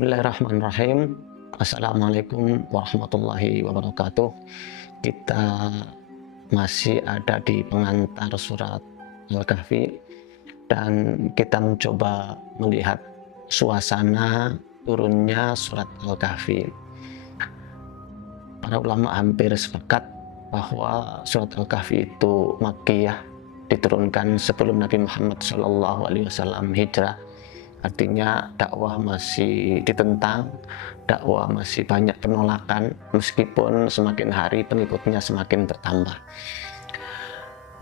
Bismillahirrahmanirrahim. Assalamualaikum warahmatullahi wabarakatuh. Kita masih ada di pengantar surat Al-Kahfi dan kita mencoba melihat suasana turunnya surat Al-Kahfi. Para ulama hampir sepakat bahwa surat Al-Kahfi itu Makkiyah, diturunkan sebelum Nabi Muhammad SAW hijrah. Artinya dakwah masih ditentang, dakwah masih banyak penolakan, meskipun semakin hari pengikutnya semakin bertambah.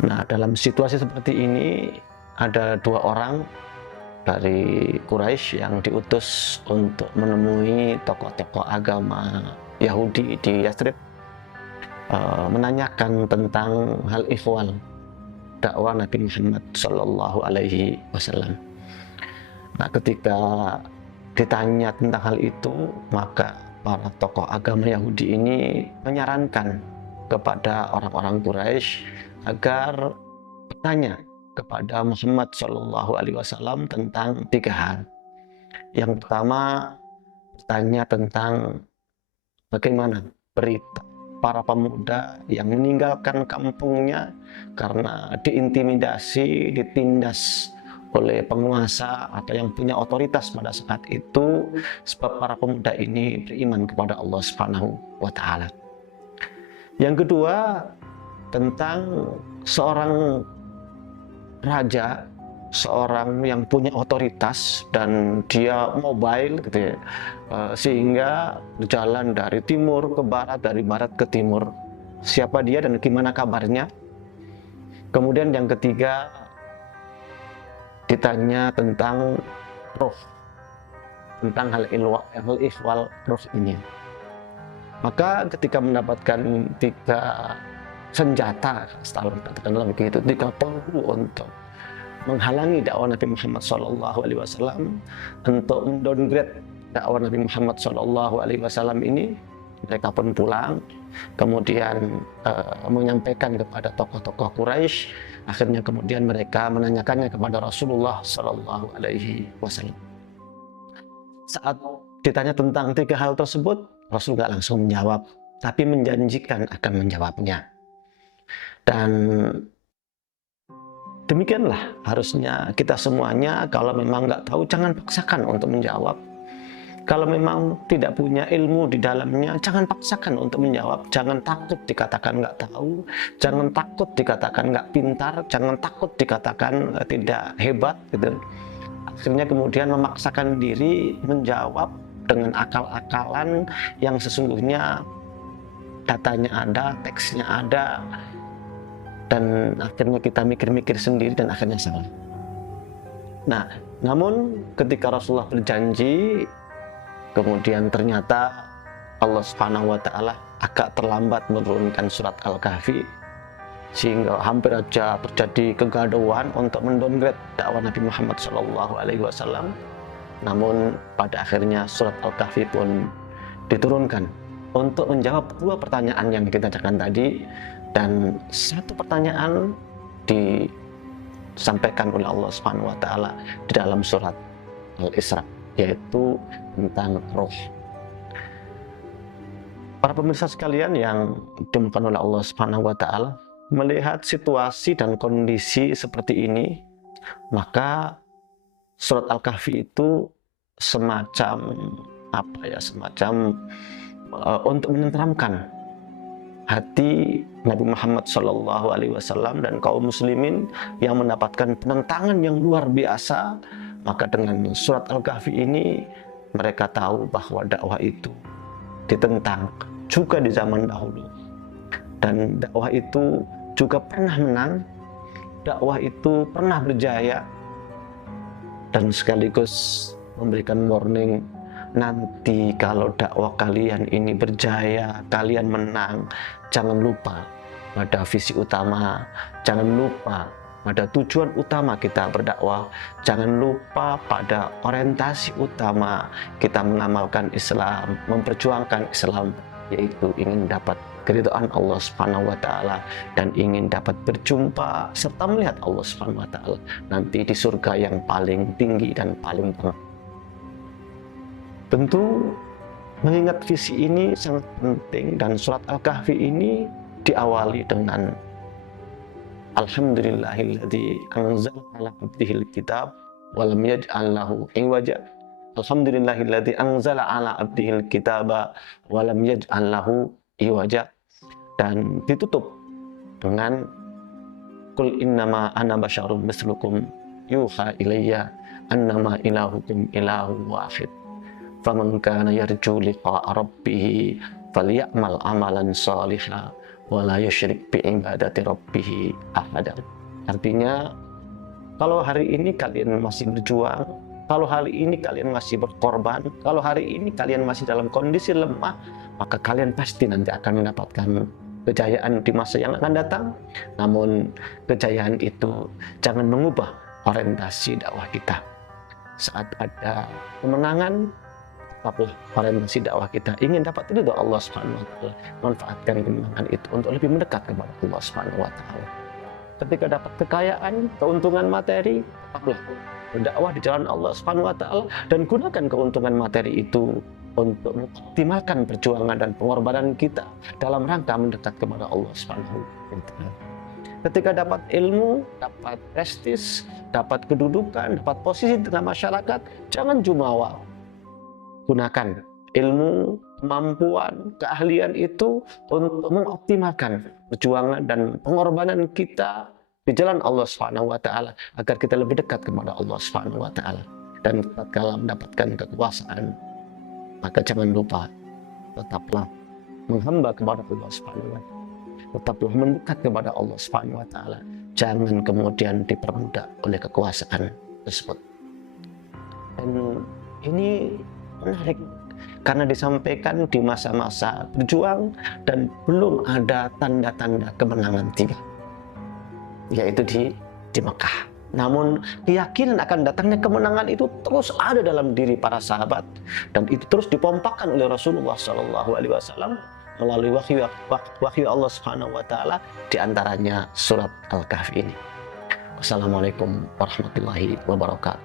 Nah, dalam situasi seperti ini ada dua orang dari Quraisy yang diutus untuk menemui tokoh-tokoh agama Yahudi di Yathrib, menanyakan tentang hal ihwal dakwah Nabi Muhammad SAW. Nah, ketika ditanya tentang hal itu, maka para tokoh agama Yahudi ini menyarankan kepada orang-orang Quraisy agar bertanya kepada Muhammad SAW tentang tiga hal. Yang pertama, bertanya tentang bagaimana berita para pemuda yang meninggalkan kampungnya karena diintimidasi, ditindas oleh penguasa atau yang punya otoritas pada saat itu, sebab para pemuda ini beriman kepada Allah Subhanahu wa Ta'ala. Yang kedua, tentang seorang raja, seorang yang punya otoritas dan dia mobile gitu ya, sehingga berjalan dari timur ke barat, dari barat ke timur. Siapa dia dan gimana kabarnya? Kemudian yang ketiga, ditanya tentang roh, tentang hal ihwal roh ini. Maka ketika mendapatkan tiga senjata, katakanlah begitu, tiga peluru untuk menghalangi dakwah Nabi Muhammad SAW, untuk mendowngrade dakwah Nabi Muhammad SAW ini, mereka pun pulang, kemudian menyampaikan kepada tokoh-tokoh Quraisy. Akhirnya kemudian mereka menanyakannya kepada Rasulullah SAW. Saat ditanya tentang tiga hal tersebut, Rasul nggak langsung menjawab, tapi menjanjikan akan menjawabnya. Dan demikianlah harusnya kita semuanya, kalau memang nggak tahu jangan paksakan untuk menjawab. Kalau memang tidak punya ilmu di dalamnya, jangan paksakan untuk menjawab. Jangan takut dikatakan nggak tahu, jangan takut dikatakan nggak pintar, jangan takut dikatakan tidak hebat gitu. Akhirnya kemudian memaksakan diri menjawab dengan akal-akalan yang sesungguhnya datanya ada, teksnya ada, dan akhirnya kita mikir-mikir sendiri dan akhirnya salah. Nah, namun ketika Rasulullah berjanji, kemudian ternyata Allah Subhanahu wa Ta'ala agak terlambat menurunkan surat Al-Kahfi, sehingga hampir aja terjadi kegaduhan untuk mendowngrade dakwah Nabi Muhammad SAW. Namun pada akhirnya surat Al-Kahfi pun diturunkan untuk menjawab dua pertanyaan yang kita tanyakan tadi, dan satu pertanyaan disampaikan oleh Allah Subhanahu wa Ta'ala di dalam surat Al-Isra, yaitu tentang roh. Para pemirsa sekalian yang dimuliakan oleh Allah Subhanahu wa Ta'ala, melihat situasi dan kondisi seperti ini, maka surat Al-Kahfi itu semacam untuk menenteramkan hati Nabi Muhammad SAW dan kaum muslimin yang mendapatkan penentangan yang luar biasa. Maka dengan surat Al-Kahfi ini mereka tahu bahwa dakwah itu ditentang juga di zaman dahulu, dan dakwah itu juga pernah menang, dakwah itu pernah berjaya, dan sekaligus memberikan warning, nanti kalau dakwah kalian ini berjaya, kalian menang, jangan lupa pada visi utama, jangan lupa pada tujuan utama kita berdakwah, jangan lupa pada orientasi utama kita mengamalkan Islam, memperjuangkan Islam, yaitu ingin dapat keridhaan Allah Subhanahu wa Ta'ala dan ingin dapat berjumpa serta melihat Allah Subhanahu wa Ta'ala nanti di surga yang paling tinggi dan paling tengah. Tentu mengingat visi ini sangat penting, dan surat Al-Kahfi ini diawali dengan Alhamdulillahilladzi anzala ala abdihil kitab wa lam yaj'al lahu iwaja. Alhamdulillahilladzi anzala ala abdihil kitaba wa lam yaj'al lahu iwaja. Dan ditutup dengan Qul innama ana basyarum mislukum yuha ilayya annama ilahukum ilahu wahid. Faman kana yarju liqa'a rabbih falyamal amalan shalihan wa la yusyrik bi ibadati rabbih ahada. Artinya, kalau hari ini kalian masih berjuang, kalau hari ini kalian masih berkorban, kalau hari ini kalian masih dalam kondisi lemah, maka kalian pasti nanti akan mendapatkan kejayaan di masa yang akan datang. Namun kejayaan itu jangan mengubah orientasi dakwah kita. Saat ada kemenangan, tetaplah orientasi dakwah kita ingin dapat ridho Allah Subhanahu wa taala. Manfaatkan kemenangan itu untuk lebih mendekat kepada Allah Subhanahu wa taala. Ketika dapat kekayaan, keuntungan materi, tetaplah berdakwah di jalan Allah Subhanahu wa taala, dan gunakan keuntungan materi itu untuk mengoptimalkan perjuangan dan pengorbanan kita dalam rangka mendekat kepada Allah Subhanahu wa taala. Ketika dapat ilmu, dapat prestis, dapat kedudukan, dapat posisi di tengah masyarakat, jangan jumawa. Gunakan ilmu, kemampuan, keahlian itu untuk mengoptimalkan perjuangan dan pengorbanan kita di jalan Allah Subhanahu wa taala agar kita lebih dekat kepada Allah Subhanahu wa taala. Dan tatkala mendapatkan kekuasaan, maka jangan lupa tetaplah menghamba kepada Allah Subhanahu wa taala. Tetaplah mendekat kepada Allah Subhanahu wa taala. Jangan kemudian diperbudak oleh kekuasaan tersebut. Dan ini menarik karena disampaikan di masa-masa berjuang dan belum ada tanda-tanda kemenangan tiba, yaitu di Mekah. Namun keyakinan akan datangnya kemenangan itu terus ada dalam diri para sahabat, dan itu terus dipompakan oleh Rasulullah SAW melalui wahyu Allah Subhanahu wa taala, di antaranya surat Al-Kahfi ini. Wassalamualaikum warahmatullahi wabarakatuh.